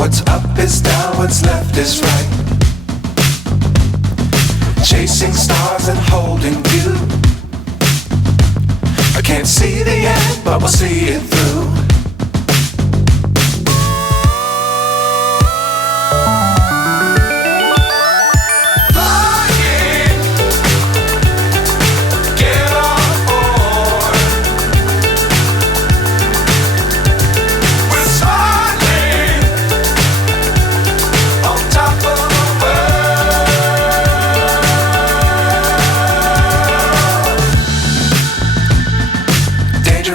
What's up is down, what's left is right. Chasing stars and holding you. I can't see the end, but we'll see it through.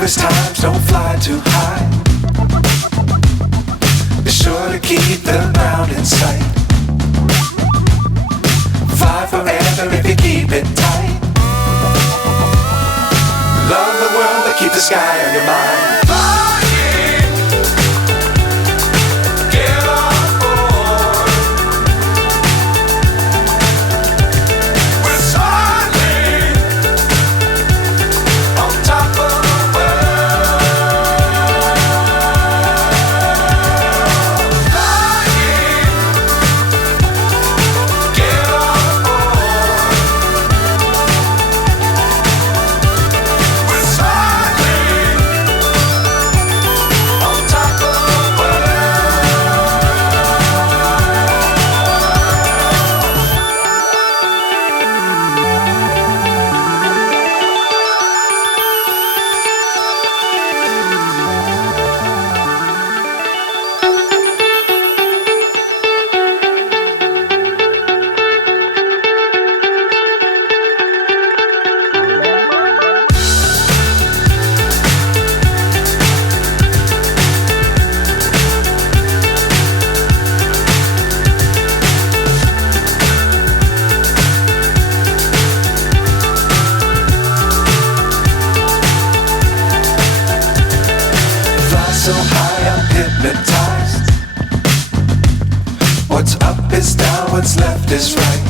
Times don't fly too high. Be sure to keep the ground in sight. Fly forever if you keep it tight. Love the world but keep the sky on your mind. So high I'm hypnotized. What's up is down, what's left is right.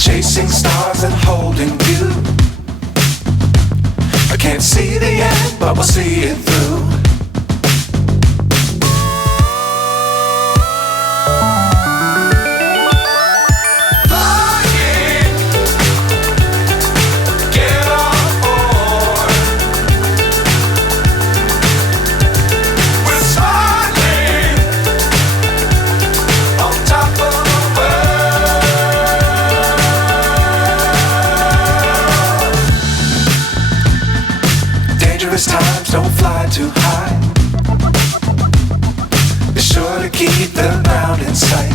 Chasing stars and holding you. I can't see the end, but we'll see it through. Times don't fly too high. Be sure to keep the ground in sight.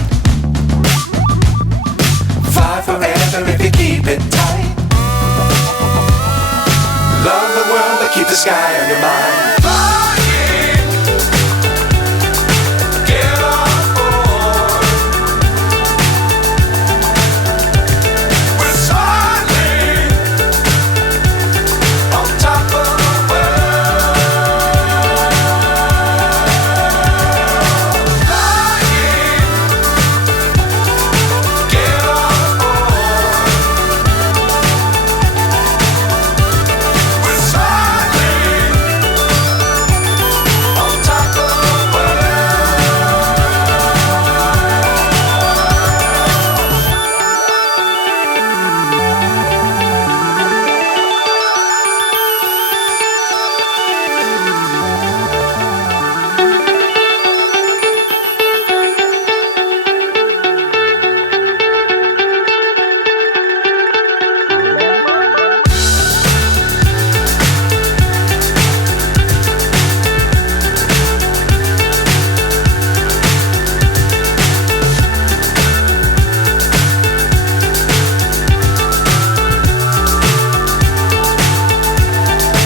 Fly forever if you keep it tight. Love the world but keep the sky on your mind.